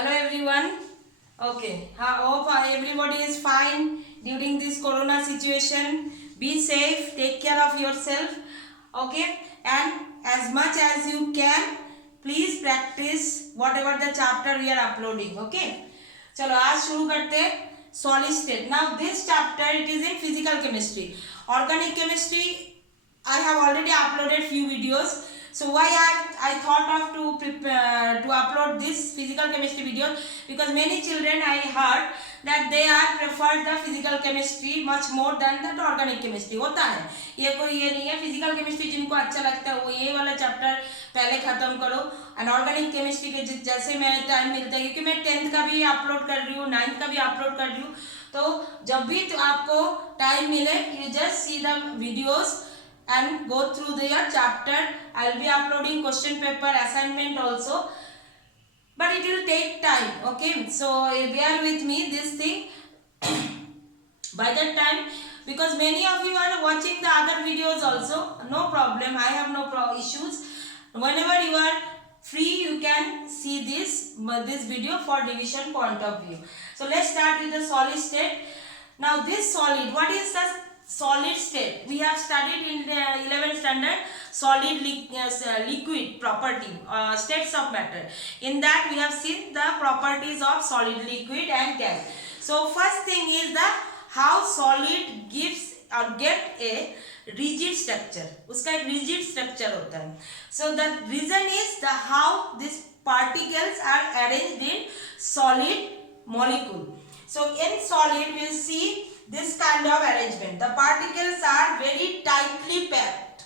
Hello everyone. Okay, hope everybody is fine during this corona situation. Be safe, take care of yourself. Okay, and as much as you can, please practice whatever the chapter we are uploading. Okay, चलो आज शुरू करते हैं solid state. Now this chapter it is in physical chemistry. Organic chemistry I have already uploaded few videos. So why I thought of to prepare to upload this physical chemistry video, because many children I heard that they are prefer the physical chemistry much more than the organic chemistry. होता है ये, कोई ये नहीं है. physical chemistry जिनको अच्छा लगता है वो ये वाला चैप्टर पहले खत्म करो. एंड ऑर्गेनिक केमिस्ट्री के जैसे मैं टाइम मिलता है, क्योंकि मैं 10th का भी अपलोड कर रही हूँ, 9th का भी अपलोड कर रही हूँ, तो जब भी तो आपको टाइम मिले you just see the videos and go through their chapter. I will be uploading question paper assignment also, but it will take time. Okay, so bear with me this thing by that time, because many of you are watching the other videos also. No problem, I have no issues. Whenever you are free you can see this video for division point of view. So let's start with the solid state. Now this solid, what is the solid state? We have studied in the 11th standard solid liquid property, states of matter. In that we have seen the properties of solid, liquid and gas. So first thing is the how solid gives or get a rigid structure. उसका एक rigid structure होता है. So the reason is the how these particles are arranged in solid molecule. So in solid we will see this kind of arrangement. The particles are very tightly packed.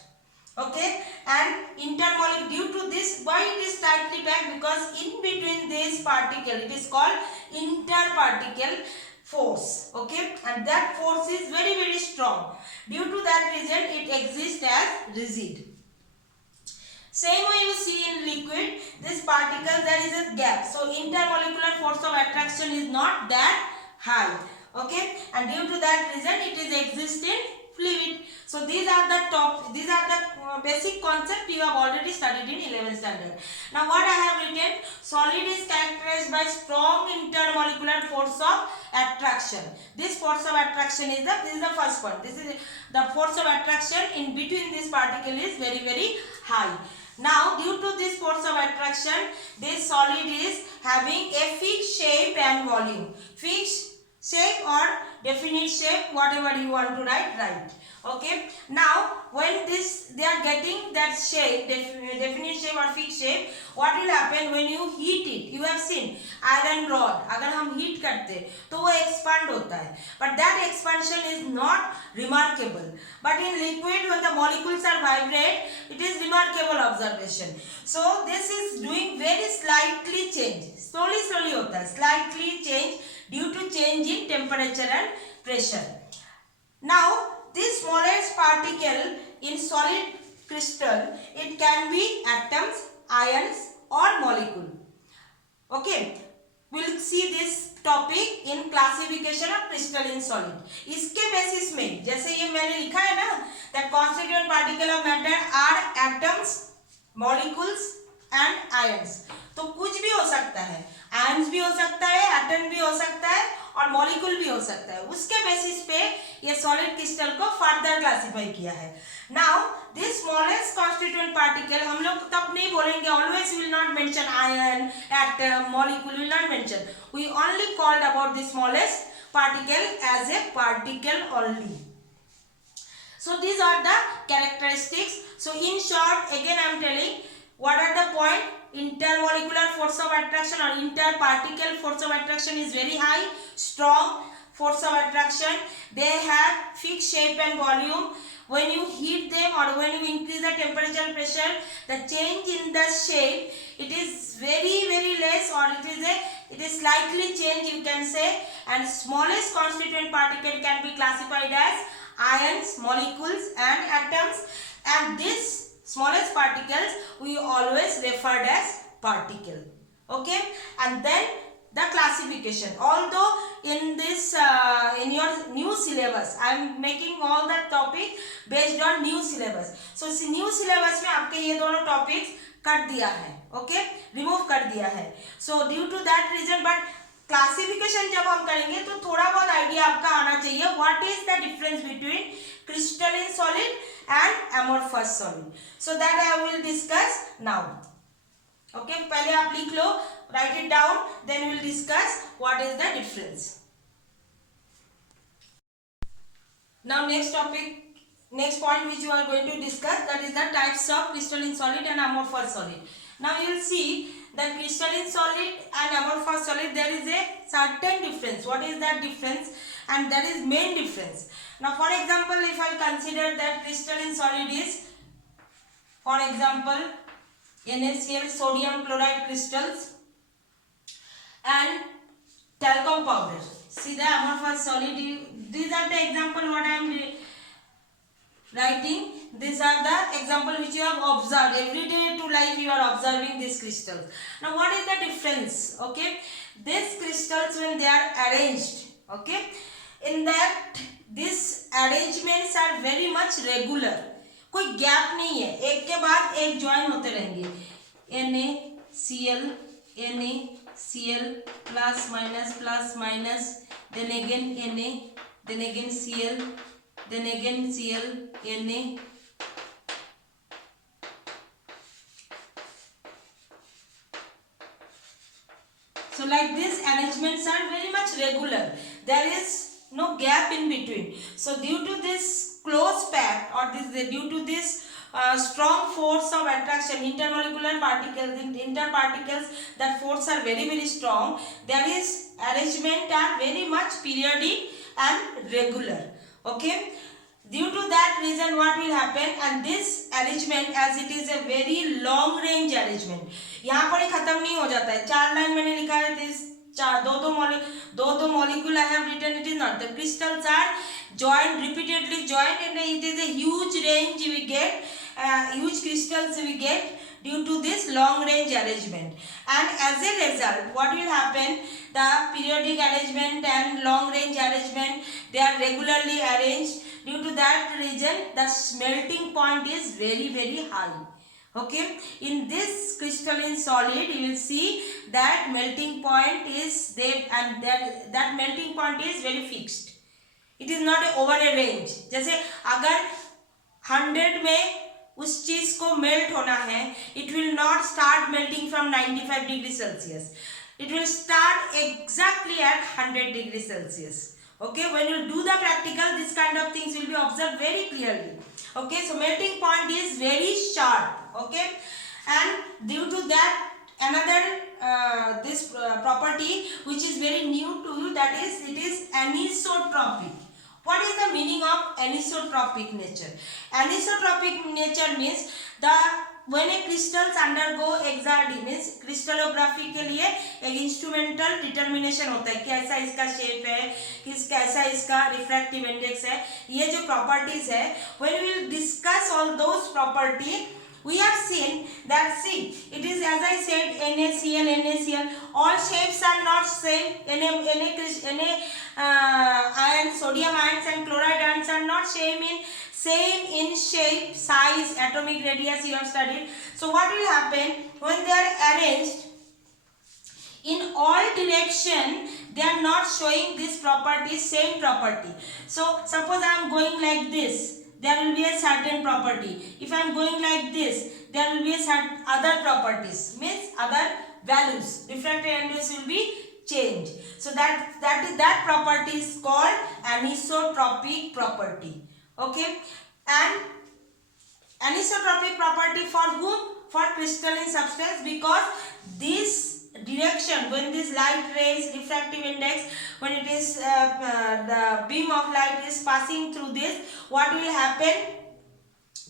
Okay, and intermolecule, due to this, why it is tightly packed? Because in between this particle it is called interparticle force. Okay, and that force is very very strong. Due to that reason it exists as rigid. Same way you see in liquid, this particle there is a gap. So intermolecular force of attraction is not that high. Okay, and due to that reason it is exist in fluid. So these are the basic concept you have already studied in 11th standard. Now what I have written, solid is characterized by strong intermolecular force of attraction. This force of attraction is the first one. This is the force of attraction in between this particle is very very high. Now due to this force of attraction, this solid is having a fixed shape and volume. Fixed shape or definite shape, whatever you want to write. Okay, now when they are getting that shape, definite shape or fixed shape, what will happen when you heat it? You have seen iron rod, अगर हम heat करते तो वो expand होता है, but that expansion is not remarkable. But in liquid, when the molecules are vibrate, it is remarkable observation. So this is doing very slightly change, slowly होता है, slightly change due to change in temperature and pressure. Now this smallest particle in solid crystal, it can be atoms, ions or molecule. Okay, we'll see this topic in classification of crystalline solid. इसके basis में जैसे ये मैंने लिखा है ना, that constituent particle of matter are atoms, molecules and ions. तो कुछ भी हो सकता है, आयन्स भी हो सकता है, एटम भी हो सकता है और मॉलिक्यूल भी हो सकता है. उसके बेसिस पे ये सॉलिड क्रिस्टल को फर्दर क्लासिफाई किया है. Now this smallest constituent particle, हम लोग तब नहीं बोलेंगे, always will not mention ion, atom, molecule will not mention. We only called about the smallest particle as a particle only. So these are the characteristics. So in short, again I am telling what are the point. Intermolecular force of attraction or interparticle force of attraction is very high, strong force of attraction. They have fixed shape and volume. When you heat them or when you increase the temperature and pressure, the change in the shape, it is very very less, or it is slightly change you can say. And smallest constituent particle can be classified as ions, molecules and atoms, and this smallest particles we always referred as particle. Okay, and then the classification. Although in this in your new syllabus I am making all the topic based on new syllabus. So new syllabus में आपके ये दोनों topics कर दिया है, okay, remove कर दिया है. So due to that reason, but classification जब हम करेंगे तो थोड़ा बहुत आइडिया आपका आना चाहिए what is the difference between crystalline solid and amorphous solid. So that I will discuss now. Okay, पहले आप लिख लो, write it down, then will discuss what is the difference. Now next topic, next point which you are going to discuss, that is the types of crystalline solid and amorphous solid. Now you will see that crystalline solid and amorphous solid, there is a certain difference. What is that difference? And that is main difference. Now for example, if I consider that crystalline solid is, for example, NaCl, sodium chloride crystals and talcum powder. See the amorphous solid, these are the example what I am writing. These are the example which you have observed every day to life, you are observing these crystals. Now what is the difference? Okay, these crystals when they are arranged, okay, in that these arrangements are very much regular. कोई gap नहीं है, एक के बाद एक join होते रहेंगे. NaCl, NaCl plus minus, then again Na, then again Cl, then again Cl, Na. So like these arrangements are very much regular. There is no gap in between. So due to this close pack, or this due to this strong force of attraction, intermolecular particles, interparticles, that force are very strong. There is arrangement are very much periodic and regular. Okay, due to that reason what will happen, and this arrangement as it is a very long range arrangement, यहाँ पर ही खत्म नहीं हो जाता है. 4 line मैंने लिखा है, this दो molecule I have written, it is not. The crystals are joined, repeatedly joined, and it is a huge range we get, huge crystals we get due to this long range arrangement. And as a result, what will happen, the periodic arrangement and long range arrangement, they are regularly arranged. Due to that reason, the melting point is very high. Okay, in this crystalline solid you will see that melting point is there, and that melting point is very fixed. It is not over a range. जैसे अगर 100 में उस चीज को melt होना है, it will not start melting from 95 degrees Celsius. It will start exactly at 100 degrees Celsius. Okay, when you do the practical, this kind of things will be observed very clearly. Okay, so melting point is very sharp. Okay, and due to that, another this property which is very new to you, that is, it is anisotropic. What is the meaning of anisotropic nature? Anisotropic nature means when a crystals undergo XRD, means crystallography के लिए एक instrumental determination होता है, कैसा इसका shape है, कैसा इसका रिफ्रैक्टिव इंडेक्स है, ये जो प्रॉपर्टीज है, when we will discuss all those property, we have seen that, see, it is as I said, NaCl, all shapes are not same. Ions, sodium ions and chloride ions are not same in shape, size, atomic radius you have studied. So what will happen when they are arranged in all direction, they are not showing this property, same property. So suppose I am going like this, there will be a certain property. If I am going like this, there will be a certain other properties, means other values, different values will be changed. So that property is called anisotropic property. Okay, and anisotropic property for whom? For crystalline substance, because this direction, when this light rays, refractive index, when it is the beam of light is passing through this, what will happen?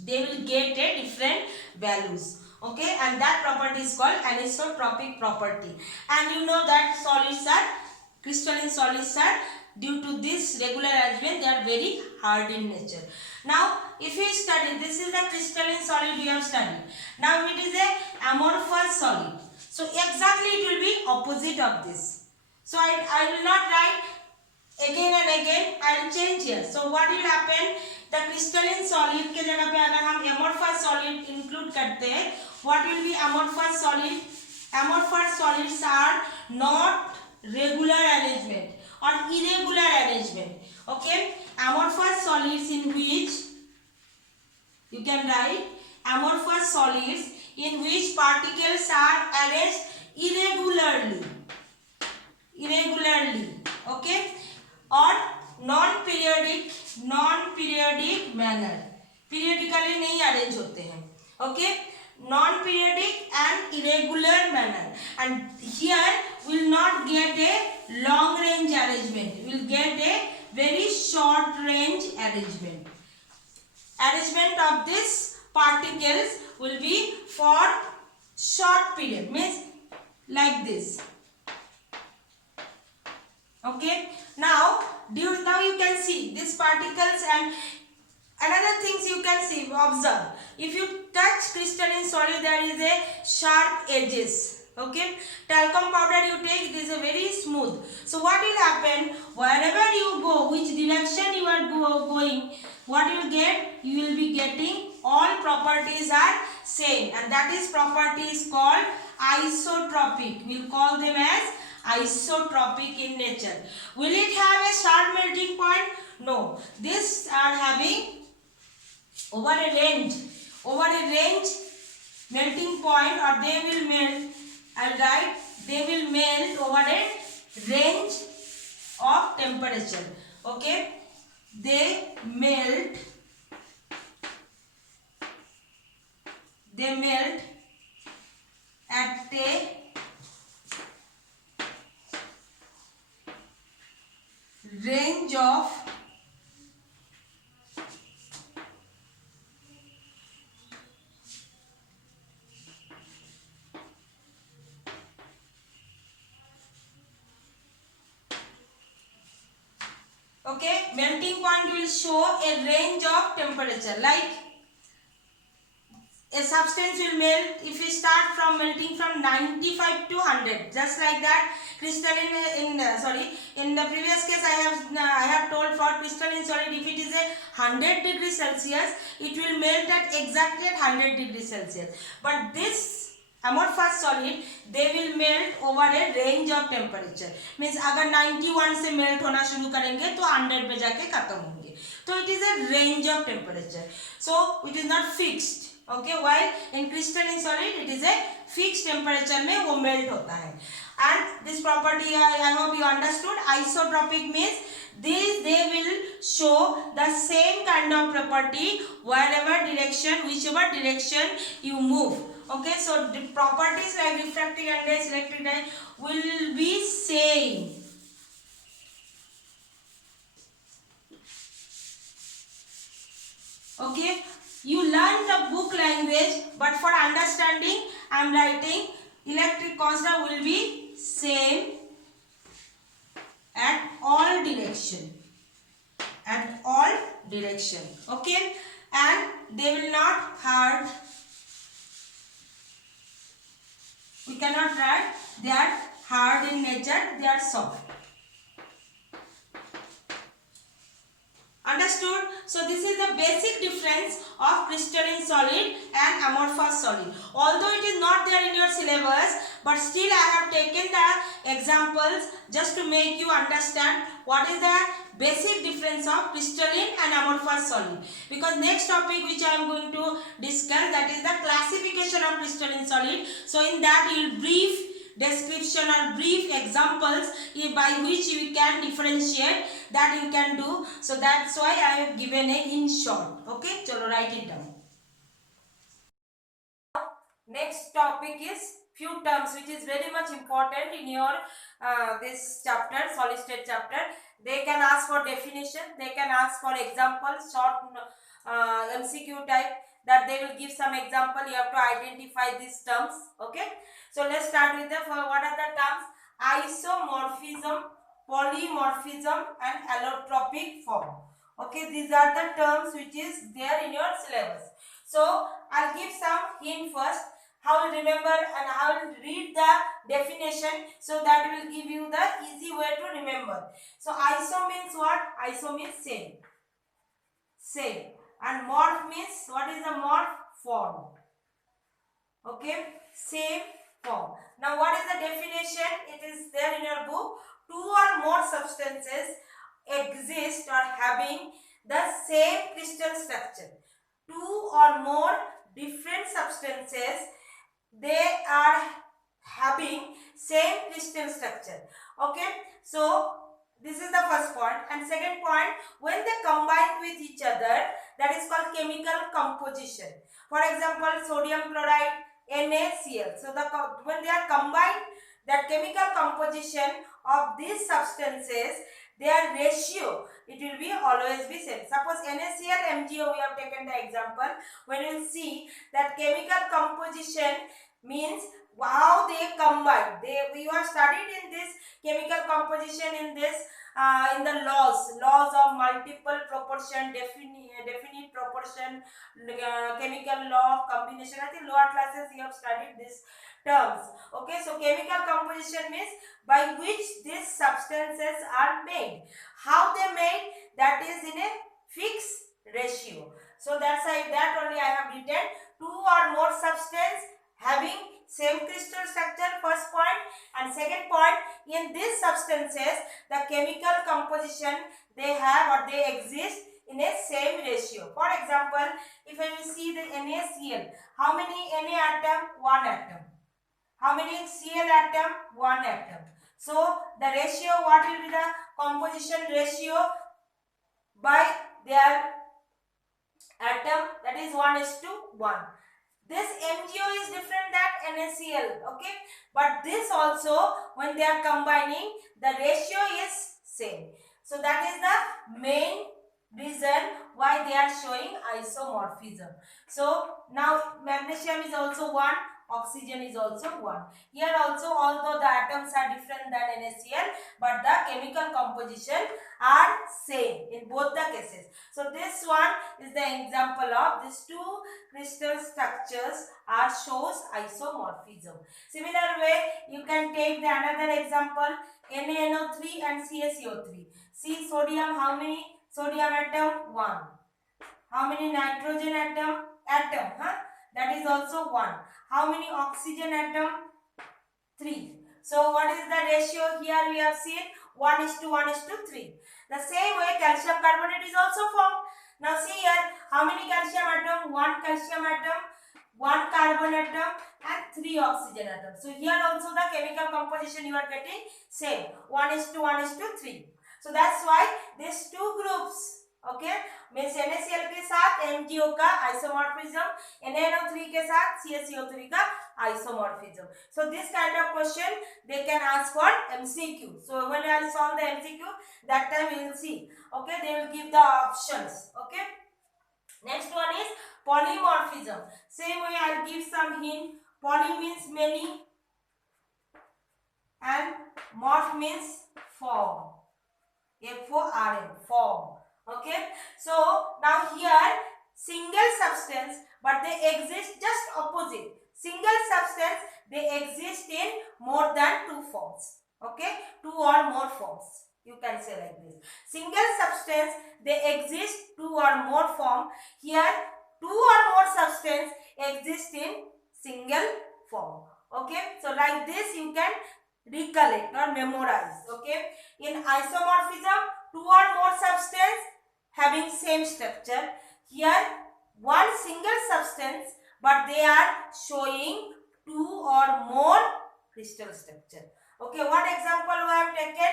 They will get a different values. Okay, and that property is called anisotropic property. And you know that solids are, crystalline solids are, due to this regular arrangement, they are very hard in nature. Now if you study, this is the crystalline solid you have studied. Now it is a amorphous solid. So exactly it will be opposite of this. So I will not write again and again, I will change here. So what will happen? The crystalline solid के जगह पे अगर हम amorphous solid include करते हैं, What will be amorphous solid? Amorphous solids are not regular arrangement or irregular arrangement. Okay, amorphous solids in which you can write amorphous solids in which particles are arranged irregularly, okay, or non-periodic manner. Periodically नहीं arrange होते हैं, okay, non-periodic and irregular manner. And here will not get a long range arrangement, will get a very short range arrangement. Arrangement of these particles will be for short period, means like this. Okay, now you can see these particles, and another things you can see, observe, if you touch crystalline solid there is a sharp edges. Okay, talcum powder you take, it is a very smooth. So what will happen, wherever you go, which direction you are going, what you will get, you will be getting all properties are same, and that is property is called isotropic. We will call them as isotropic in nature. Will it have a sharp melting point? No. These are having over a range melting point, or they will melt. I'll write, they will melt over a range of temperature. Okay, they melt at a range of melting point will show a range of temperature, like a substance will melt if we start from melting from 95 to 100, just like that. Crystalline in the previous case I have told for crystalline solid, if it is a 100 degrees Celsius, it will melt at exactly at 100 degrees Celsius. But this amorphous solid, they will melt over a range of temperature. Means अगर 91 से melt होना शुरू करेंगे तो 100 पे जाके खत्म होंगे. So it is a range of temperature. So it is not fixed. Okay, while in crystalline solid it is a fixed temperature में वो melt होता है. And this property I hope you understood. Isotropic means they will show the same kind of property whichever direction you move. Okay, so the properties like refractive index, electric index will be same. Okay, you learn the book language, but for understanding I am writing electric constant will be same at all direction. Okay, and they will not hard. We cannot write they are hard in nature, they are soft. Understood? So this is the basic difference of crystalline solid and amorphous solid. Although it is not there in your syllabus, but still I have taken the examples just to make you understand what is the basic difference of crystalline and amorphous solid. Because next topic which I am going to discuss, that is the classification of crystalline solid. So in that you will brief description or brief examples by which you can differentiate, that you can do. So that's why I have given a in short. Okay, chalo write it down. Next topic is few terms which is very much important in your this chapter, solid state chapter. They can ask for definition, they can ask for examples, short MCQ type, that they will give some example. You have to identify these terms. Okay, so let's start with the what are the terms? Isomorphism, polymorphism and allotropic form. Okay, these are the terms which is there in your syllabus. So I'll give some hint first, how to remember and how to read the definition, so that will give you the easy way to remember. So iso means what? Iso means same. And morph means, what is the morph? Form. Okay, same form. Now what is the definition? It is there in your book. Two or more substances exist or having the same crystal structure. Two or more different substances, they are having same crystal structure. Okay, so this is the first point. And second point, when they combine with each other, that is called chemical composition. For example, sodium chloride, NaCl. So when they are combined, that chemical composition of these substances, their ratio, it will be always be same. Suppose NaCl, MgO, we have taken the example. When you see that chemical composition means how they combine. We have studied in this chemical composition in this in the laws of multiple proportion, definite proportion, chemical law of combination. I think lower classes you have studied these terms. Okay, so chemical composition means by which these substances are made. How they made, that is in a fixed ratio. So that's why that only I have written two or more substance having same crystal structure, first point. And second point, in these substances the chemical composition they have or they exist in a same ratio. For example, if I will see the NaCl, how many Na atom? One atom. How many Cl atom? One atom. So the ratio, what will be the composition ratio by their atom? That is 1:1. This MgO is different than NaCl, okay? But this also, when they are combining, the ratio is same. So that is the main reason why they are showing isomorphism. So now magnesium is also 1, oxygen is also 1. Here also, although the atoms are different than NaCl, but the chemical composition are same in both the cases. So this one is the example of these two crystal structures are shows isomorphism. Similar way, you can take the another example, NaNO3 and CaCO3. See sodium, how many sodium atom? 1. How many nitrogen atom? That is also 1. How many oxygen atom? 3. So what is the ratio here? We have seen 1:1:3. The same way calcium carbonate is also formed. Now see here, how many calcium atom? 1 calcium atom, 1 carbon atom and 3 oxygen atoms. So here also the chemical composition you are getting same, 1:1:3. So that's why these two groups, okay, means NaCl के साथ MgO का isomorphism, NaNO3 के साथ CaCO3 का isomorphism. So this kind of question they can ask for MCQ. So when I will solve the MCQ, that time we will see. Okay, they will give the options. Okay. Next one is polymorphism. Same way I will give some hint. Poly means many and morph means form. F-O-R-M, form. Okay, so now here single substance, but they exist just opposite. Single substance, they exist in more than 2 forms. Okay, 2 or more forms, you can say like this. Single substance, they exist 2 or more form. Here 2 or more substance exist in single form. Okay, so like this you can recollect or memorize. Okay, in isomorphism, 2 or more substance having same structure. Here one single substance, but they are showing 2 or more crystal structure. Okay, what example we have taken?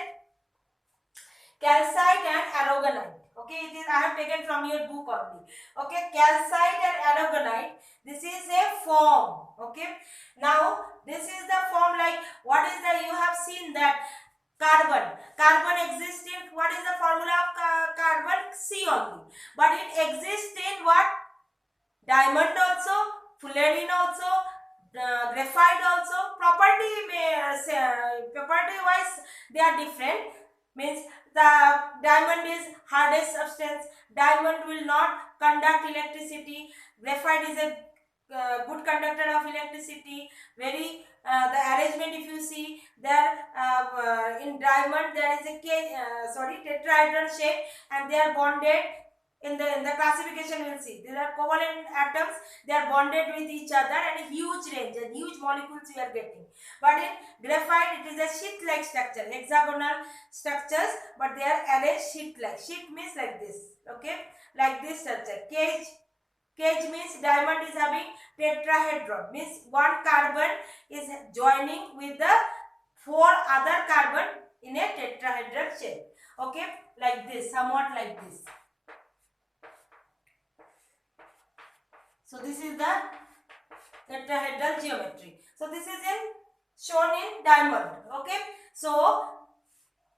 Calcite and aragonite. Okay, it is I have taken from your book only. Okay, calcite and aragonite. This is a form. Okay, now this is the form, like what is the, you have seen that carbon exists in, what is the formula of carbon? C only, but it exists in what? Diamond also, fullerene also, graphite also. Property wise they are different. Means the diamond is hardest substance. Diamond will not conduct electricity. Graphite is a good conductor of electricity. Very the arrangement, if you see there, in diamond there is a tetrahedral shape and they are bonded in the classification we'll see. These are covalent atoms, they are bonded with each other and a huge range and huge molecules we are getting. But in graphite it is a sheet-like structure, hexagonal structures, but they are arranged sheet-like. Sheet means like this, okay, like this structure. Cage means diamond is having tetrahedron, means one carbon is joining with the 4 other carbon in a tetrahedral shape, okay, like this, somewhat like this. So this is the tetrahedral geometry. So this is shown in diamond, okay. So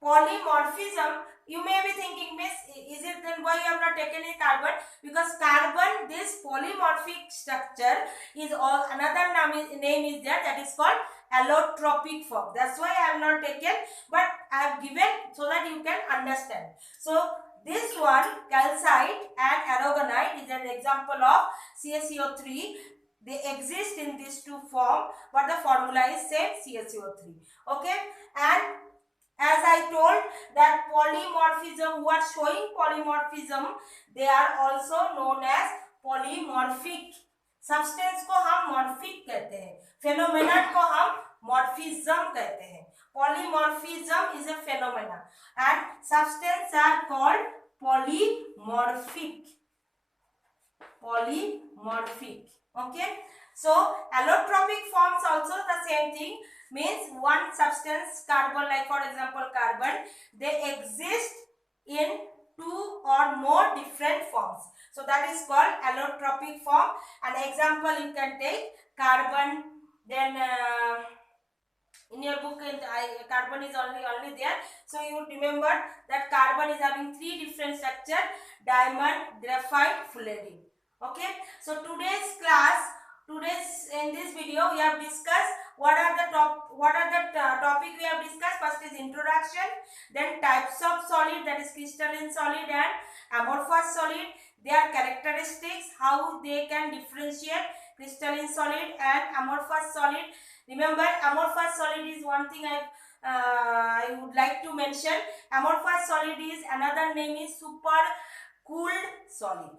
polymorphism, you may be thinking, miss, is it then why you have not taken a carbon? Because carbon, this polymorphic structure is all, another name is there, that is called allotropic form. That's why I have not taken, but I have given so that you can understand. So this one, calcite and aragonite, is an example of CaCO3. They exist in these two forms, but the formula is same, CaCO3. Okay, and as I told that polymorphism, who are showing polymorphism, they are also known as polymorphic. Substance को हम morphic कहते हैं, phenomena को हम morphism कहते हैं. Polymorphism is a phenomena and substances are called polymorphic. Okay, so allotropic forms also the same thing, means one substance, carbon, like for example carbon, they exist in 2 or more different forms. So that is called allotropic form. An example you can take carbon, then in your book carbon is only there. So you remember that carbon is having 3 different structure: diamond, graphite, fullerene. Okay, so in this video we have discussed what are the topic we have discussed. First is introduction, then types of solid, that is crystalline solid and amorphous solid, their characteristics, how they can differentiate crystalline solid and amorphous solid. Remember, amorphous solid is one thing I would like to mention. Amorphous solid is another name is super cooled solid.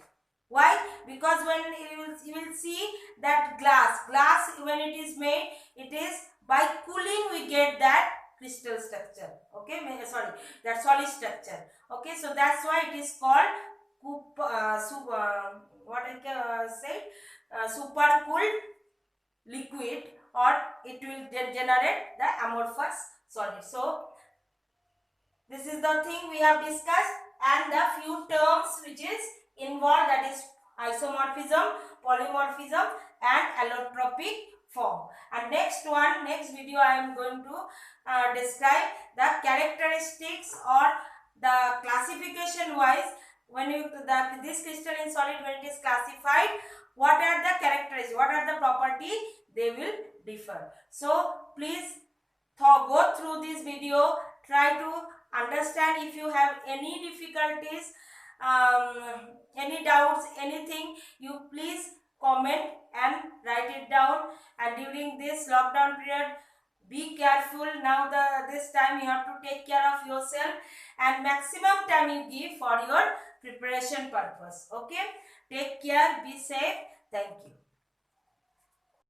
Why? Because when you will see that glass when it is made, it is by cooling we get that crystal structure. Okay, that solid structure. Okay, so that's why it is called super cooled liquid, or it will generate the amorphous solid. So this is the thing we have discussed, and the few terms which is involved, that is isomorphism, polymorphism and allotropic form. And next video I am going to describe the characteristics or the classification wise, when this crystalline solid, when it is classified, what are the characteristics, what are the properties, they will differ. So please go through this video, try to understand. If you have any difficulties, any doubts, anything, you please comment and write it down. And during this lockdown period, be careful. Now this time you have to take care of yourself, and maximum time you give for your preparation purpose. Okay, take care, be safe. Thank you.